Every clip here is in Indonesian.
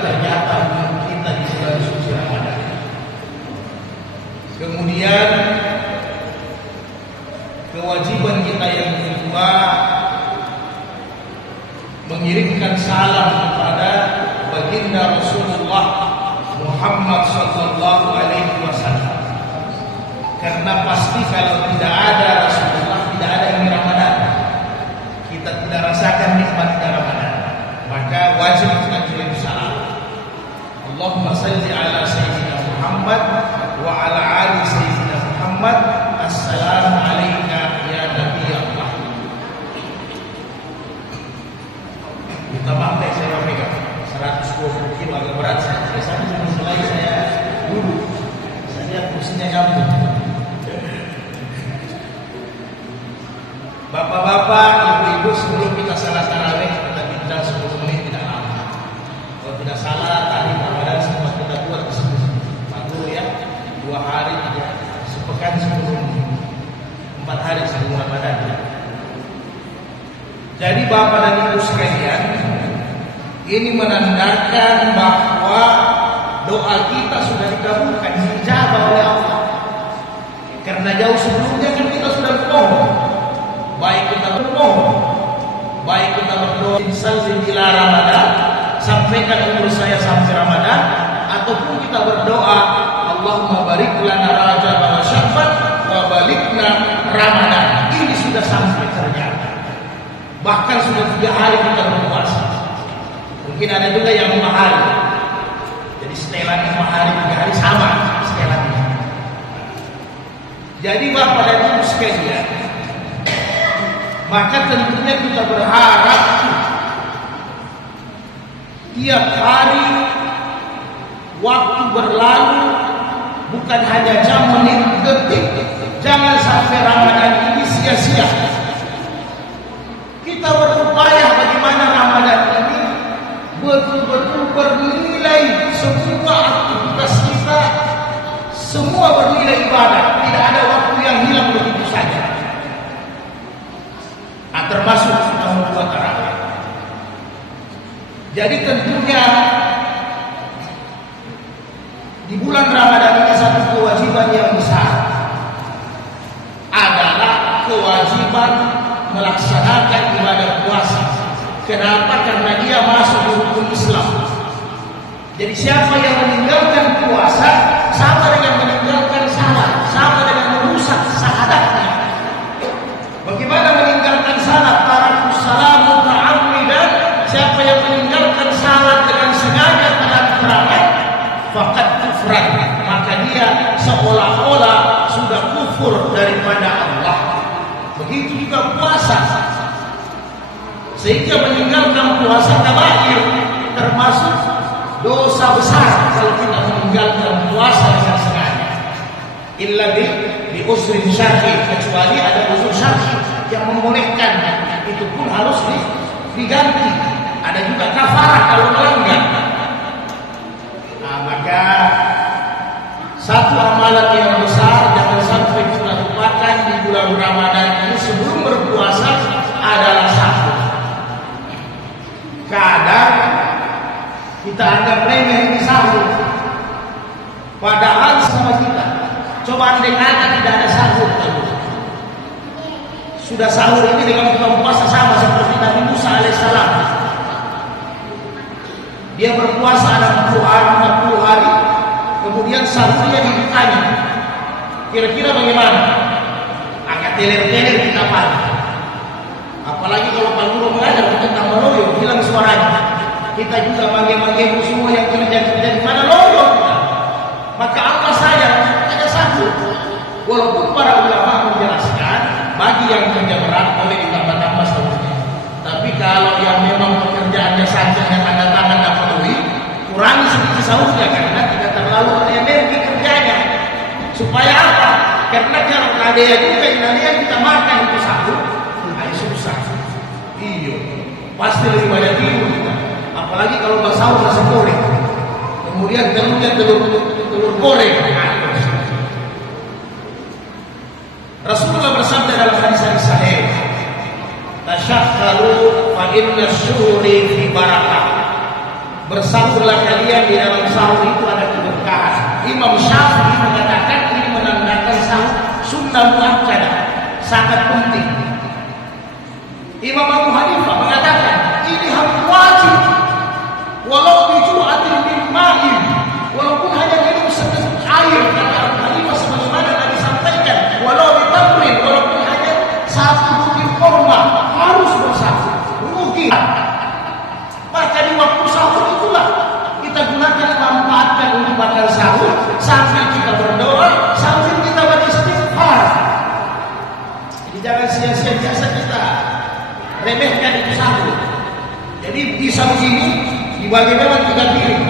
ternyata kita di bulan suci Ramadan. Kemudian kewajiban kita yang kedua, mengirimkan salam kepada baginda Rasulullah Muhammad sallallahu alaihi wasallam. Karena pasti kalau tidak ada Rasulullah, tidak ada yang Ramadan. Kita tidak rasakan nikmatnya Ramadan. Maka wajib kita kirim salam. Allahumma salli ala sayyidina Muhammad wa ala ali sayyidina Muhammad. Assalamu alayka ya Nabi Allah. Minta maaf deh, saya pegang 120 kilo agak berat. Saya sampai selesai saya dulu. Saya kursinya jatuh. Bapak-bapak, ibu-ibu, sebelum kita salat tarawih, kita bincang 10 menit tidak lama. Kalau tidak salah, tadi Ramadan sempat kita buat satu ya, 2 hari, 3 sepekan sebelum 4 hari sebelum Ramadan. Jadi bapak dan ibu sekalian, ini menandakan bahwa doa kita sudah dikabulkan, dijabah oleh Allah. Karena jauh sebelumnya kan kita sudah berdoa. Baik kita berdoa, baik kita berdoa bila Ramadan, sampaikan umur saya sampai Ramadan, ataupun kita berdoa Allahumma barik lana Rajab wa Sya'ban wa balikna Ramadan. Ini sudah sampai ternyata. Bahkan sudah 3 hari kita berpuasa. Mungkin ada juga yang 5 hari. Jadi setelan 5 hari 3 hari sama setelannya. Jadi bapak dan ibu sekalian, maka tentunya kita berharap tiap hari waktu berlalu bukan hanya jam, menit, detik. Jangan sampai Ramadan ini sia-sia. Kita berupaya bagaimana Ramadan ini betul-betul bernilai. Semua aktivitas kita semua bernilai ibadah. Tidak ada waktu yang hilang begitu saja. Termasuk kita membuat tarawih. Jadi tentunya di bulan Ramadan ini satu kewajiban yang besar adalah kewajiban melaksanakan ibadah puasa. Kenapa? Karena dia masuk di rukun Islam. Jadi siapa yang meninggalkan puasa sama dengan meninggalkan salat, sama dengan merusak syahadatnya. Bagaimana meninggalkan salat? Tarakus salamu ta'ammidan. Siapa yang meninggalkan salat dengan sengaja terang-terangan, faqad kufran, maka dia seolah-olah sudah kufur daripada Allah. Begitu juga puasa. Sehingga meninggalkan puasa kabair, termasuk dosa besar kalau kita meninggalkan puasa dengan sengaja. Illa bi usrin syar'i, kecuali ada usul syar'i yang membolehkan, itu pun harus diganti. Ada juga kafarah kalau melanggar. Nah, maka satu amalan yang besar jangan sampai kita lupakan di bulan Ramadan ini sebelum berpuasa adalah sahur. Kadang kita anggap remeh ini sahur, padahal sama kita. Coba andai kata tidak ada sahur, sudah sahur ini dengan buka puasa sama seperti Nabi Musa alaihissalam. Dia berpuasa 40 hari, kemudian sahurnya dibukanya. Kira-kira bagaimana? Agak teler-teler kita pagi. Apalagi kalau Pak Guru mengajar tentang meloyo, hilang suaranya. Kita juga manggil-manggil semua yang kerja di mana loyo. Maka Allah sayang ada sahur. Walaupun para ulama menjelaskan bagi yang kerja berat boleh ditambah-tambah sahurnya. Tapi kalau yang memang pekerjaannya saja yang tanda tangan dan penuhi, kurangi sedikit sahurnya karena tidak terlalu energi kerjanya. Supaya apa? Karena kalau ada juga yang kita makan itu sahur, ayo susah. Iya, pasti lebih banyak tidur kita. Apalagi kalau sahur nasi goreng, kemudian telur goreng. Rasulullah bersabda dalam hadis sahih, tasyakkaru fa inna syuhri fi barakah. Bersahurlah kalian, di dalam sahur itu ada keberkahan. Imam Syafi'i mengatakan ini menandakan sahur sunnah muakkadah, sangat penting. Imam Abu Hanifah mengatakan ini hak wajib, walau biju'atin min ma'in, walaupun hanya minum seteguk air. Kata Abu Hanifah sebagaimana Nabi sampaikan, walau bitamrin, walaupun hanya satu butir kurma, harus bersahur. Rugi. Maka di waktu sahur itulah kita gunakan, manfaatkan untuk makan sahur sambil kita berdoa, sambil kita beristighfar. Jadi jangan sia-sia jasa kita remehkan itu sahur. Jadi di sahur ini dibagi memang 3 piring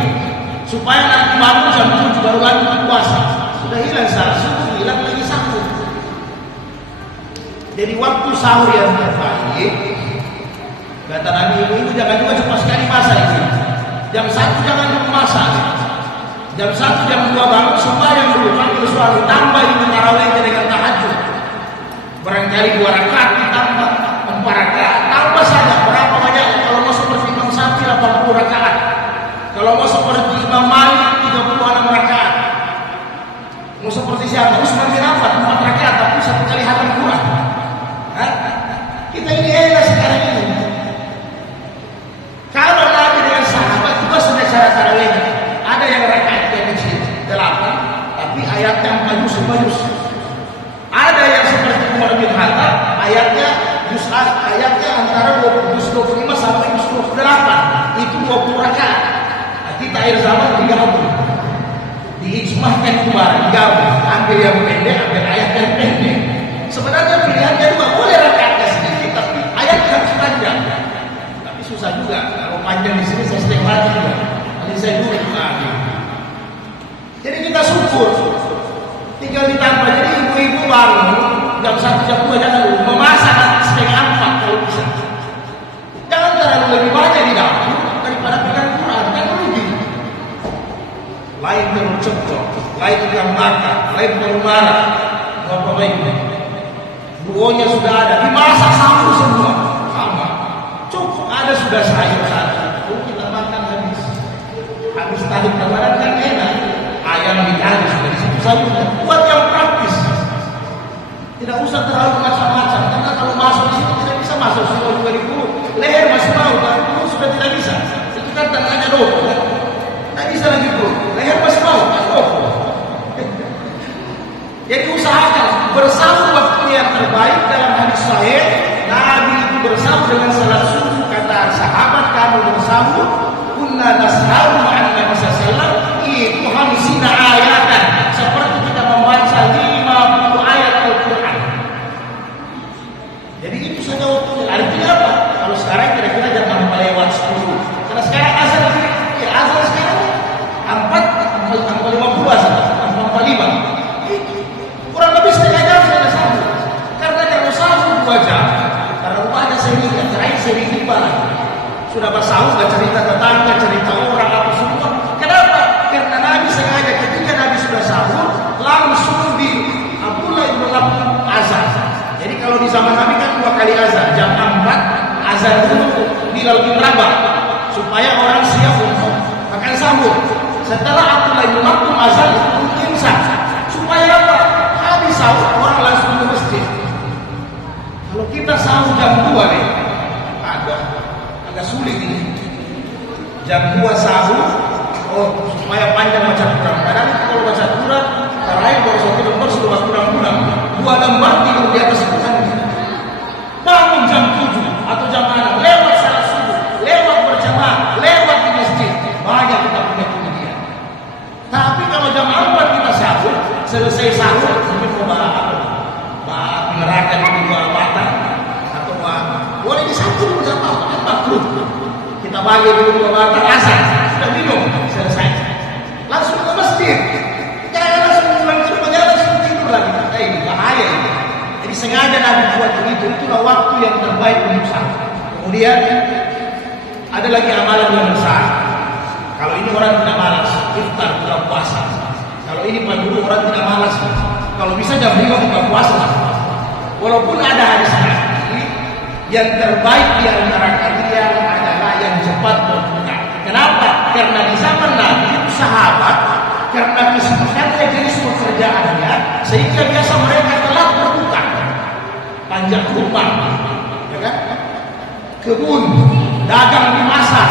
supaya nanti bangun jam 7 baru lanjut puasa. Sudah hilang sahur, hilang lagi sahur. Jadi waktu sahur yang terbaik, kata Nabi, itu jangan juga cuma sekali masak itu. Jam 1 jangan dulu masak. Jam 1, jam 2 bangun sembahyang dulu. Panggil suami, tambah itu tarawihnya dengan tahajud. Barangkali 2 rakaat ditambah 4 rakaat. Tambah saja berapa banyak. Kalau mau seperti Imam Syafi'i 80 rakaat. Kalau mau seperti Imam Malik 36 rakaat. Mau seperti siapa? Usman bin Affan 4 rakaat tapi 1 kali hatam kurang. Kita ini enak sekarang ini. Kalau Nabi dengan sahabat juga sudah cara tarawihnya. Ada yang rakaatnya kecil 8, tapi ayatnya 4 juz. Ada yang seperti Umar bin Khattab, ayatnya antara 20 juz 25 sampai juz 28. Itu 20 rakaat. Nah, kita akhir zaman digabung. Diijmahkan kemarin, digabung. Ambil yang pendek, ambil ayat yang pendek. Sebenarnya pilihannya juga boleh rakaatnya sedikit, tapi ayatnya harus panjang. Tapi susah juga. Kalau panjang di sini saya setengah mati juga. Nanti saya dulu lagi. Jadi kita syukur. Tinggal ditambah. Jadi ibu-ibu bangun jam 1 jam 2 jangan lupa memasak setengah 4 kalau bisa. Jangan terlalu lebih banyak di dapur daripada pegang Quran, kan rugi. Lain terlalu cocok, lain yang makan, lain terlalu marah. Apa baiknya? Buahnya sudah ada, dimasak satu semua sama. Cukup ada sudah sayur satu, kita makan habis tadi kemarin kan enak. Ayam dikali sudah di situ sayurnya. Buat yang praktis. Tidak usah terlalu macam-macam, karena kalau masuk di situ tidak bisa masuk semua juga di perut. Leher masih mau, tapi perut sudah tidak bisa. Itu kan tangannya doko, kan? Tidak bisa lagi perut. Leher masih mau, kan doko. Jadi usahakan bersahur waktunya yang terbaik. Dalam hadis sahih Nabi itu bersahur dengan salat subuh. Kata sahabat, kami bersahur kunna nasharu ma'an Nabi sallallahu itu hamsina ayatan, seperti kita membaca 50 ayat Al-Quran. Jadi itu saja waktunya. Artinya apa? Kalau sekarang kira-kira jam 4 lewat 10. Karena sekarang azan sekarang 4:50 azan, 4:45. Kurang lebih setengah jam sudah sahur. Karena kalau sahur 2 jam, karena rumahnya sering terakhir sering tiba lagi. Sudah bersahur, nggak cerita tetangga, cerita orang apa semua. Kenapa? Karena Nabi sengaja ketika Nabi sudah sahur, langsung di Abdullah ibn azan. Jadi kalau di zaman Nabi kan 2 kali azan, jam 4 azan dulu Bilal bin Rabah supaya orang siap untuk makan sahur. Setelah Abdullah ibn azan untuk imsak. Supaya apa? Habis sahur orang langsung ke masjid. Kalau kita sahur jam 2 nih, agak sulit ini. Jam 2 sahur, supaya panjang baca Quran. Kadang kalau baca Quran, terakhir baru 1 lembar sudah kurang-kurang. 2 lembar tidur di atas Quran. Bangun jam 7 atau jam 6, lewat salat subuh, lewat berjamaah, lewat di masjid. Banyak kita punya kemudian. Tapi kalau jam 4 kita sahur, selesai sahur, mungkin mau bahas apa? Bahas neraka di 2 batang atau boleh di satu jam 40. Kita bagi dulu 2 batang asal, sudah minum, selesai. Langsung ke masjid. Jangan langsung pulang ke rumah, jangan langsung tidur lagi. Ini bahaya ini. Jadi sengaja Nabi buat begitu. Itulah waktu yang terbaik untuk sahur. Kemudian ada lagi amalan yang besar. Kalau ini orang tidak malas, iftar buka puasa. Kalau ini dulu orang tidak malas. Kalau bisa jam 5 buka puasa. Walaupun ada hadis Nabi, yang terbaik di antara kalian adalah yang cepat berbuka. Kenapa? Karena di zaman Nabi sahabat karena kesibukannya jenis pekerjaannya sehingga biasa mereka telat berbuka. Panjang rumah, ya kan? Kebun, dagang di pasar,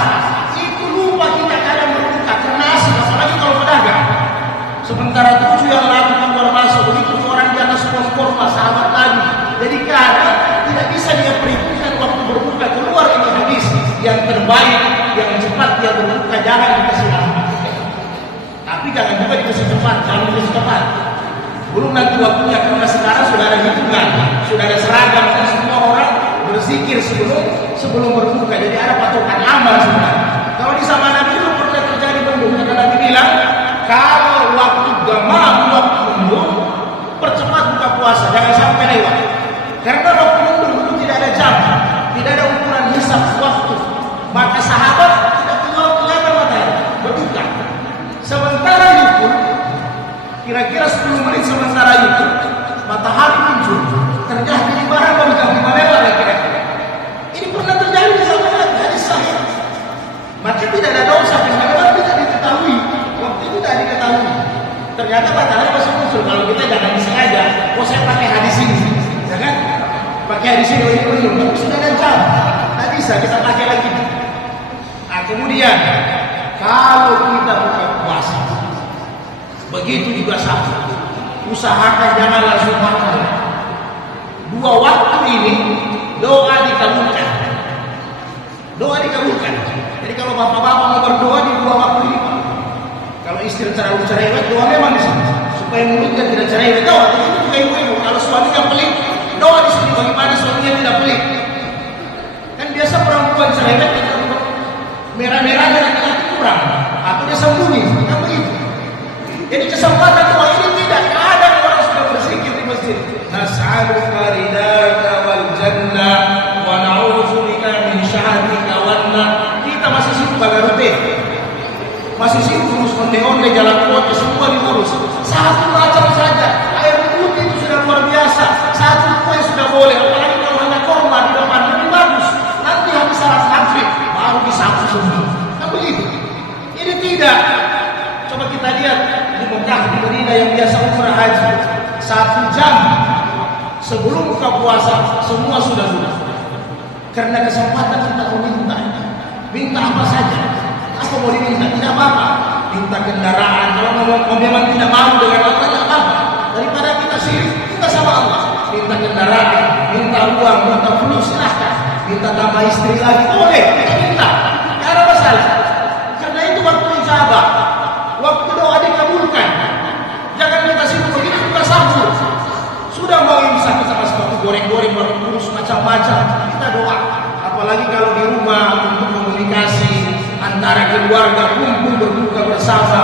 itu lupa kita kadang berbuka karena asik, apalagi kalau pedagang. Sementara 7 yang lakukan keluar masuk, begitu orang di atas kompor sahabat Nabi. Jadi kadang tidak bisa dia perhitungkan waktu berbuka. Keluar ini hadis yang terbaik, yang cepat dia berbuka, jangan dikasih lama. Tapi jangan juga dikasih cepat, jangan dikasih cepat. Belum nanti waktunya, karena sekarang sudah ada hitungan, sudah ada seragam, dan semua orang berzikir sebelum berbuka. Jadi ada patokan amal sebenarnya. Kalau di zaman Nabi itu pernah terjadi berbuka, karena Nabi bilang, kalau waktu gamam, waktu mundur, percepat buka puasa, jangan sampai lewat. Karena waktu mundur dulu tidak ada jam, tidak ada ukuran hisab waktu. Maka sahabat tidak keluar kelihatan matahari, berbuka. Sementara itu, kira-kira 10 menit sementara itu, matahari muncul. Ternyata di barang baru jam 5 lewat kira-kira. Ini pernah terjadi di zaman Nabi, hadis sahih. Maka tidak ada dosa, karena memang tidak diketahui. Waktu itu tidak diketahui. Ternyata matahari masih muncul. Kalau kita jangan disengaja, saya pakai hadis ini, ya kan? Pakai hadis ini, tapi sudah ada jam. Tak bisa kita pakai lagi. Nah, kemudian kalau kita buka puasa, begitu juga sama. Usahakan jangan langsung makan. 2 waktu ini doa dikabulkan. Doa dikabulkan. Jadi kalau bapak-bapak mau berdoa di 2 waktu ini, kalau istri terlalu cerewet, doa memang di sini supaya mulutnya tidak cerewet. Doa itu juga ibu-ibu. Kalau suaminya pelit, doa di sini bagaimana suaminya tidak pelit. Kan biasa perempuan cerewet itu merah-merahnya laki-laki kurang, atau dia sembunyi, kan begitu. Jadi kesempatan doa ini tidak ada orang sudah berzikir di masjid. Nas'aluka ridaka wal jannah wa na'udzubika min syahadika wan nar. Kita masih sibuk bagarute. Masih sibuk urus onde-onde jalan kota, semua diurus. Satu macam saja. Air putih itu sudah luar biasa. Satu kue sudah boleh. Apalagi kalau hanya korma di depan lebih bagus. Nanti habis salat maghrib baru disapu semua. Kan begitu. Ini tidak. Coba kita lihat di Mekah, di Madinah yang biasa umrah haji, 1 jam sebelum buka puasa semua sudah. Karena kesempatan kita meminta, minta apa saja. Apa mau diminta? Tidak apa-apa. Minta kendaraan. Kalau memang tidak mau dengan Allah, tidak apa-apa. Daripada kita syirik, kita sama Allah. Minta kendaraan, minta uang, minta fulus, silahkan. Minta tambah istri lagi, boleh. Kita minta. Tidak ada masalah. Karena itu waktu ijabah. Waktu doa dikabulkan. Jangan kita sibuk begitu juga sahur. Sudah mau imsak kita masih waktu goreng-goreng, baru urus macam-macam. Kita doa. Apalagi kalau di rumah untuk komunikasi antara keluarga, kumpul berbuka bersama,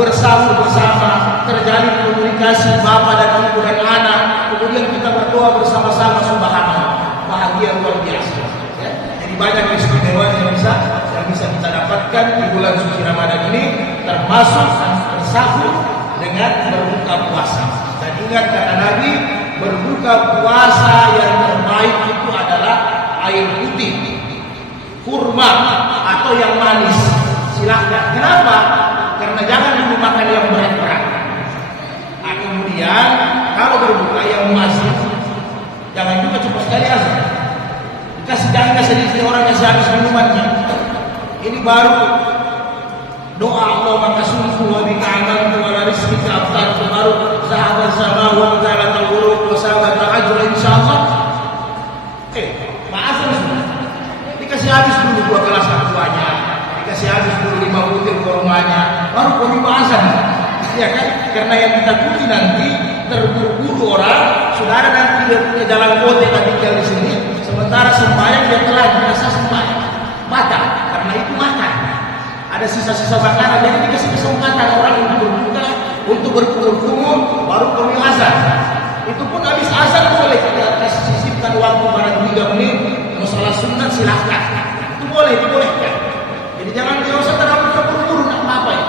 bersahur bersama, terjadi komunikasi bapak dan ibu dan anak. Kemudian kita berdoa bersama-sama, subhanallah. Bahagia luar biasa. Ya. Jadi banyak keistimewaan yang bisa kita dapatkan di bulan suci Ramadan ini, termasuk bersahur dengan berbuka puasa. Dan ingat kata Nabi, berbuka puasa yang terbaik itu adalah air putih, kurma atau yang manis. Silahkan. Kenapa? Karena jangan dulu makan yang berat-berat. Nah, kemudian kalau berbuka yang masih, jangan juga cepat sekali azan. Jangan sedikit orang yang habis minumannya. Ini baru doa Allah maka sungguh wa bika amantu wa la rizqika aftartu baru sahabat sama wa ta'ala ta'uruk wa sahabat ta'ajul insyaallah. Maafkan semua. Dikasih habis dulu 2 gelas aquanya, dikasih habis dulu 5 butir kurmanya, baru kau azan. Ya kan? Karena yang kita takuti nanti terburu-buru orang, saudara nanti dia punya jalan kota tapi tinggal di sini, sementara sembahyang dia telah merasa sembahyang. Batal, karena itu makan. Ada sisa-sisa makanan, jadi dikasih kesempatan orang untuk berbuka, untuk berkumur-kumur, baru kau azan. Itu pun habis azan boleh kita kasih sisipkan waktu barang 3 menit, masalah sunat silahkan. Itu boleh, dibolehkan. Jadi jangan usah terlalu terburu-buru, nak apa ya.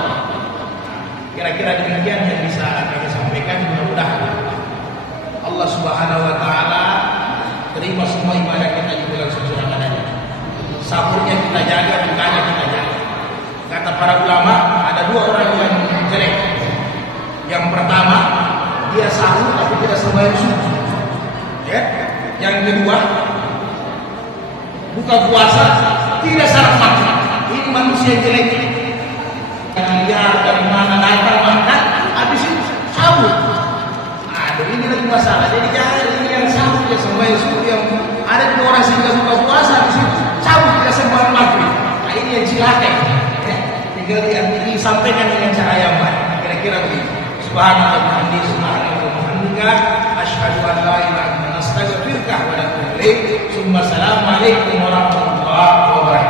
Kira-kira demikian yang bisa kami sampaikan. Mudah-mudahan Allah Subhanahu Wa Taala terima semua ibadah kita di bulan suci Ramadan. Sahurnya kita jaga, bukanya kita jaga. Kata para ulama ada dua orang yang jelek. Yang pertama, dia sahur tapi tidak sembahyang subuh. Ya. Yang kedua, buka puasa tidak syarat makan. Ini manusia jelek. Lihat dari mana datang makan, habis itu sahur. Aduh, ini lagi masalah. Jadi jangan ini yang sahur dia sembahyang subuh, yang ada dua orang sehingga buka puasa habis itu sahur tidak sembahyang maghrib. Nah, ini yang cilaka. Tinggal disampaikan dengan cara yang baik. Kira-kira begitu. Subhanallah wa bihamdihi subhanallah wa bihamdika asyhadu an la ilaha illa anta astaghfiruka wa atubu ilaik. Assalamualaikum warahmatullahi wabarakatuh.